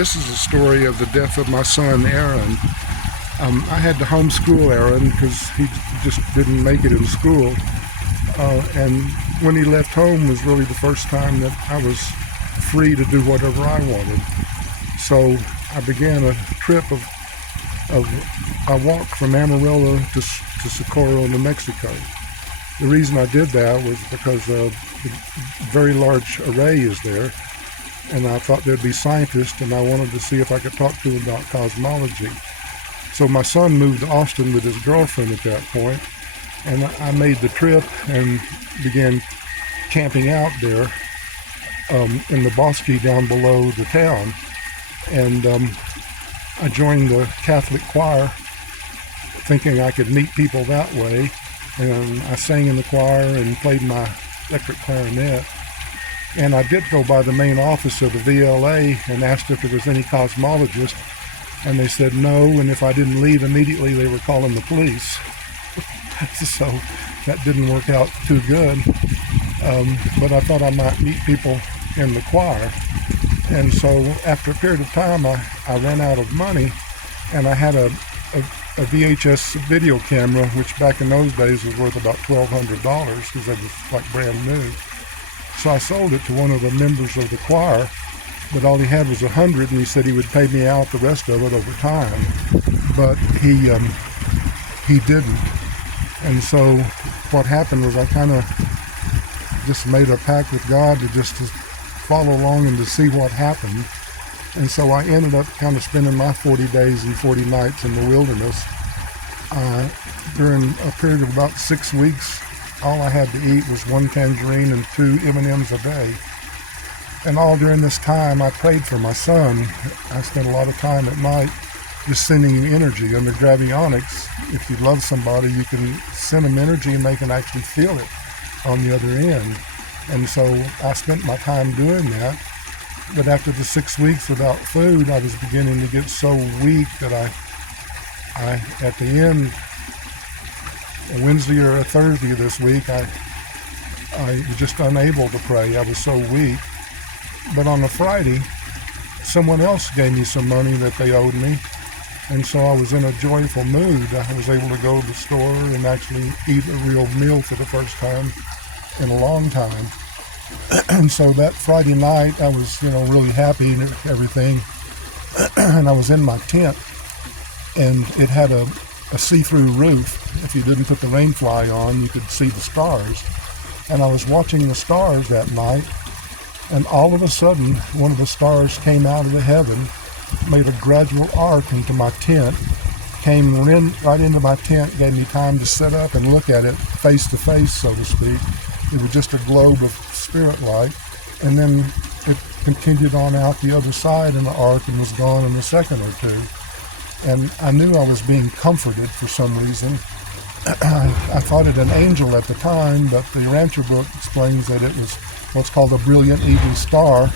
This is a story of the death of my son, Aaron. I had to homeschool Aaron because he just didn't make it in school. And when he left home was really the first time that I was free to do whatever I wanted. So I began a trip I walked from Amarillo to Socorro, New Mexico. The reason I did that was because a very large array is there, and I thought there'd be scientists, and I wanted to see if I could talk to them about cosmology. So my son moved to Austin with his girlfriend at that point, and I made the trip and began camping out there in the bosque down below the town. And I joined the Catholic choir thinking I could meet people that way. And I sang in the choir and played my electric clarinet. And I did go by the main office of the VLA and asked if there was any cosmologist. And they said no, and if I didn't leave immediately, they were calling the police. So that didn't work out too good. But I thought I might meet people in the choir. And so after a period of time, I ran out of money, and I had a VHS video camera, which back in those days was worth about $1,200 because it was like brand new. So I sold it to one of the members of the choir, but all he had was $100, and he said he would pay me out the rest of it over time. But he didn't. And so what happened was I kind of just made a pact with God to follow along and to see what happened. And so I ended up kind of spending my 40 days and 40 nights in the wilderness. During a period of about 6 weeks, all I had to eat was 1 tangerine and 2 M&Ms a day. And all during this time, I prayed for my son. I spent a lot of time at night just sending him energy. Under Gravionics, if you love somebody, you can send them energy and they can actually feel it on the other end. And so I spent my time doing that. But after the 6 weeks without food, I was beginning to get so weak that I at the end, a Wednesday or a Thursday this week, I was just unable to pray. I was so weak. But on a Friday, someone else gave me some money that they owed me. And so I was in a joyful mood. I was able to go to the store and actually eat a real meal for the first time in a long time. And so that Friday night, I was, really happy and everything. And I was in my tent, and it had a see-through roof. If you didn't put the rain fly on, you could see the stars. And I was watching the stars that night, and all of a sudden, one of the stars came out of the heaven, made a gradual arc into my tent, came right into my tent, gave me time to sit up and look at it face to face, so to speak. It was just a globe of spirit light, and then it continued on out the other side in the arc and was gone in a second or two. And I knew I was being comforted for some reason. I thought it an angel at the time, but the Rancher book explains that it was what's called a brilliant evening star,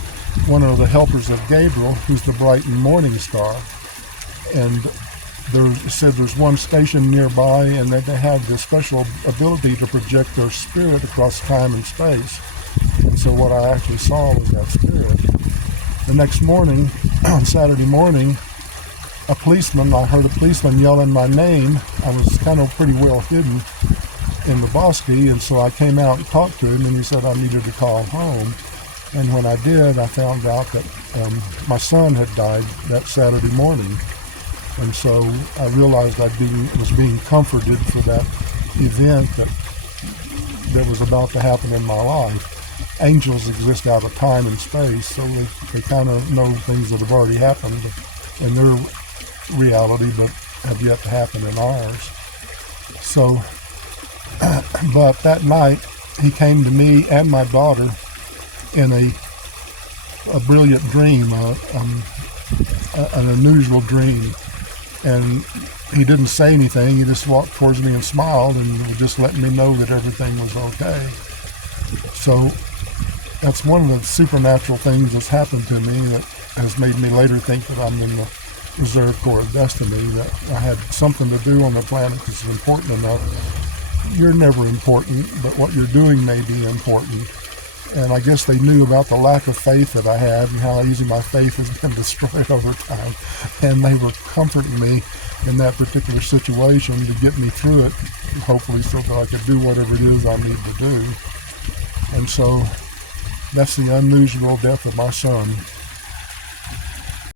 one of the helpers of Gabriel, who's the bright morning star. And it said there's one station nearby, and that they have this special ability to project their spirit across time and space. And so what I actually saw was that spirit. The next morning, on Saturday morning, I heard a policeman yelling my name. I was kind of pretty well hidden in the bosque, and so I came out and talked to him, and he said I needed to call home. And when I did, I found out that my son had died that Saturday morning. And so I realized I was being comforted for that event that was about to happen in my life. Angels exist out of time and space, so they kind of know things that have already happened in their reality, but have yet to happen in ours. So, but that night, he came to me and my daughter in a brilliant dream, an unusual dream. And he didn't say anything. He just walked towards me and smiled and just let me know that everything was okay. So that's one of the supernatural things that's happened to me that has made me later think that I'm in the Reserve Corps of Destiny, that I had something to do on the planet that's important enough. You're never important, but what you're doing may be important. And I guess they knew about the lack of faith that I had and how easy my faith has been destroyed over time. And they were comforting me in that particular situation to get me through it, hopefully so that I could do whatever it is I need to do. And so that's the unusual death of my son.